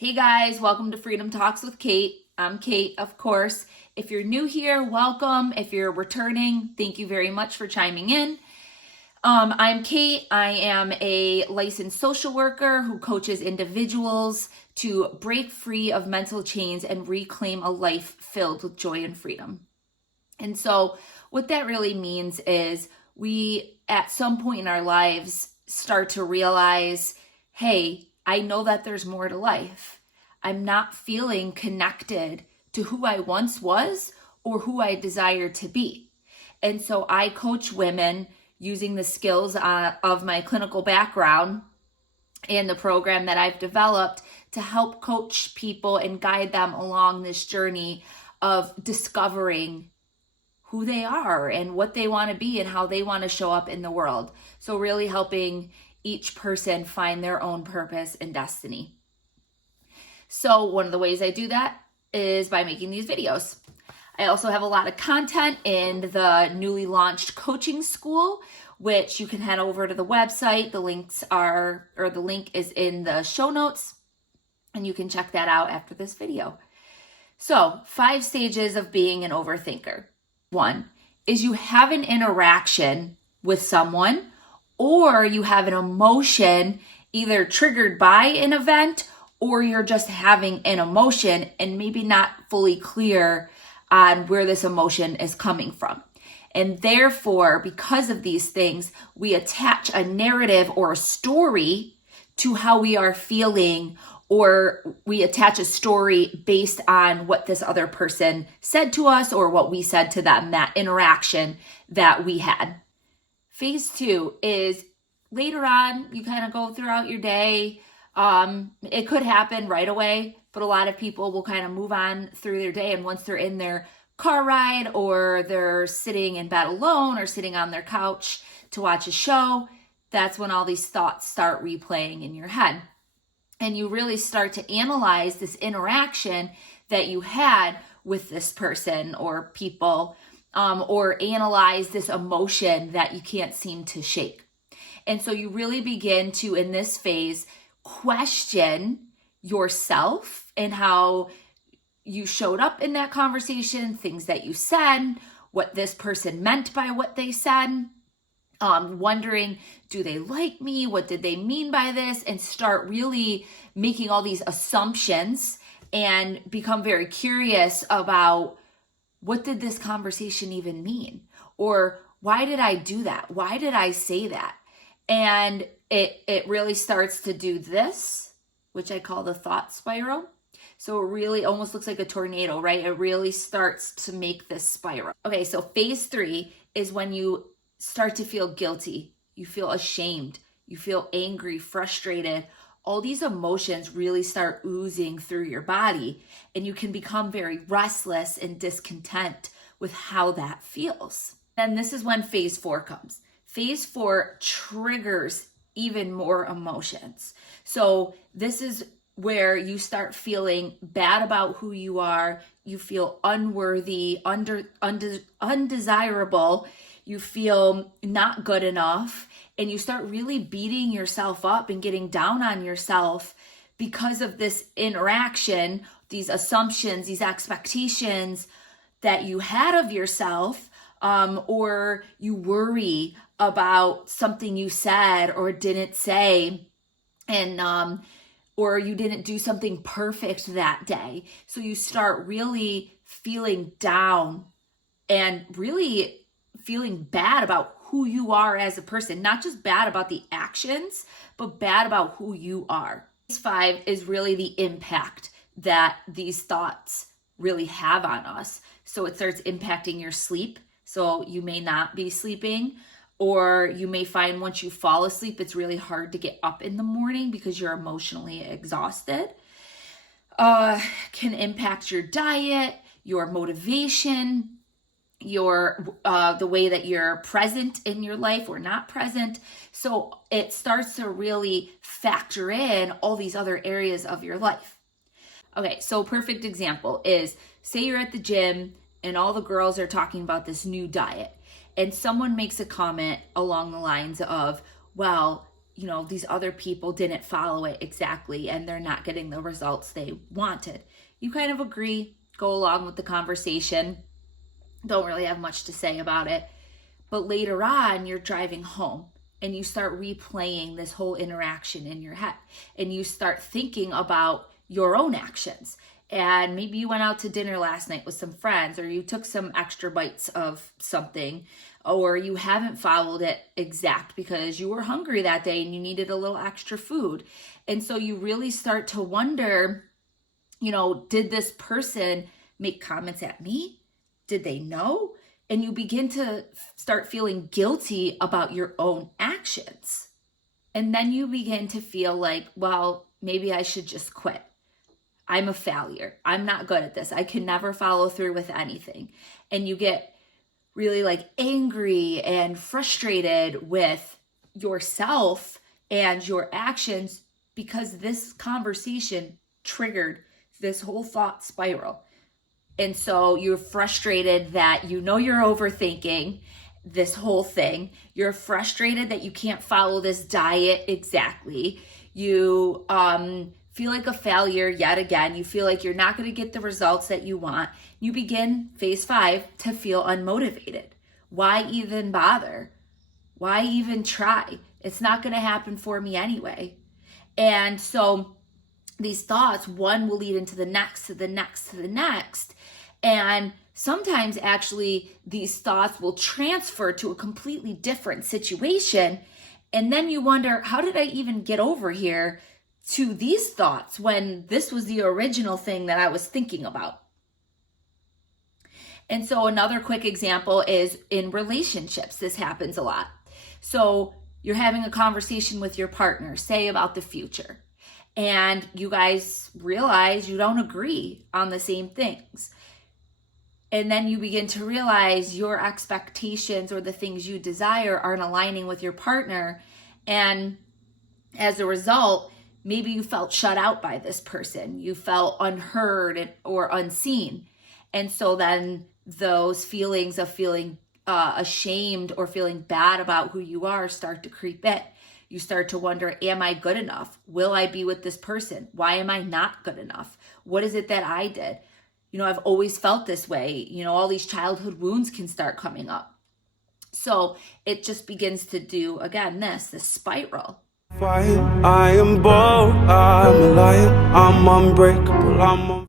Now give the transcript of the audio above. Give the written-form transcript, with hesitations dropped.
Hey guys, welcome to Freedom Talks with Kate. I'm Kate, of course. If you're new here, welcome. If you're returning, thank you very much for chiming in. I'm Kate. I am a licensed social worker who coaches individuals to break free of mental chains and reclaim a life filled with joy and freedom. And so what that really means is we, at some point in our lives, start to realize, hey, I know that there's more to life. I'm not feeling connected to who I once was or who I desire to be. And so I coach women using the skills of my clinical background and the program that I've developed to help coach people and guide them along this journey of discovering who they are and what they want to be and how they want to show up in the world. So really helping each person find their own purpose and destiny. So one of the ways I do that is by making these videos. I also have a lot of content in the newly launched coaching school, which you can head over to the website. The link is in the show notes, and you can check that out after this video. So 5 stages of being an overthinker. 1 is you have an interaction with someone, or you have an emotion either triggered by an event, or you're just having an emotion and maybe not fully clear on where this emotion is coming from. And therefore, because of these things, we attach a narrative or a story to how we are feeling, or we attach a story based on what this other person said to us or what we said to them, that interaction that we had. Phase 2 is later on, you kind of go throughout your day. It could happen right away, but a lot of people will kind of move on through their day. And once they're in their car ride, or they're sitting in bed alone, or sitting on their couch to watch a show, that's when all these thoughts start replaying in your head. And you really start to analyze this interaction that you had with this person or people, or analyze this emotion that you can't seem to shake. And so you really begin to, in this phase, question yourself and how you showed up in that conversation, things that you said, what this person meant by what they said, wondering, do they like me? What did they mean by this? And start really making all these assumptions and become very curious about, what did this conversation even mean? Or why did I do that? Why did I say that? And it really starts to do this, which I call the thought spiral. So it really almost looks like a tornado, right? It really starts to make this spiral. Okay, so phase 3 is when you start to feel guilty. You feel ashamed. You feel angry, frustrated. All these emotions really start oozing through your body, and you can become very restless and discontent with how that feels. And this is when phase 4 comes. Phase 4 triggers even more emotions. So this is where you start feeling bad about who you are. You feel unworthy, undesirable. You feel not good enough. And you start really beating yourself up and getting down on yourself because of this interaction, these assumptions, these expectations that you had of yourself, or you worry about something you said or didn't say, and or you didn't do something perfect that day. So you start really feeling down and really feeling bad about who you are as a person, not just bad about the actions, but bad about who you are. Phase 5 is really the impact that these thoughts really have on us. So it starts impacting your sleep. So you may not be sleeping, or you may find once you fall asleep, it's really hard to get up in the morning because you're emotionally exhausted. Can impact your diet, your motivation, the way that you're present in your life or not present. So it starts to really factor in all these other areas of your life. Okay, so perfect example is, say you're at the gym and all the girls are talking about this new diet, and someone makes a comment along the lines of, well, these other people didn't follow it exactly and they're not getting the results they wanted. You kind of agree, go along with the conversation, don't really have much to say about it. But later on, you're driving home and you start replaying this whole interaction in your head and you start thinking about your own actions. And maybe you went out to dinner last night with some friends, or you took some extra bites of something, or you haven't followed it exact because you were hungry that day and you needed a little extra food. And so you really start to wonder, did this person make comments at me? Did they know? And you begin to start feeling guilty about your own actions. And then you begin to feel like, well, maybe I should just quit. I'm a failure. I'm not good at this. I can never follow through with anything. And you get really angry and frustrated with yourself and your actions because this conversation triggered this whole thought spiral. And so you're frustrated that you're overthinking this whole thing. You're frustrated that you can't follow this diet exactly. You feel like a failure yet again. You feel like you're not going to get the results that you want. You begin phase 5 to feel unmotivated. Why even bother? Why even try? It's not going to happen for me anyway. And so these thoughts, one will lead into the next, to the next, to the next. And sometimes actually these thoughts will transfer to a completely different situation. And then you wonder, how did I even get over here to these thoughts when this was the original thing that I was thinking about? And so another quick example is in relationships. This happens a lot. So you're having a conversation with your partner, say about the future, and you guys realize you don't agree on the same things. And then you begin to realize your expectations or the things you desire aren't aligning with your partner. And as a result, maybe you felt shut out by this person. You felt unheard or unseen. And so then those feelings of feeling ashamed or feeling bad about who you are start to creep in. You start to wonder, am I good enough? Will I be with this person? Why am I not good enough? What is it that I did? I've always felt this way. All these childhood wounds can start coming up. So it just begins to do, again, this spiral. I am bold, I'm a lion, I'm unbreakable, I'm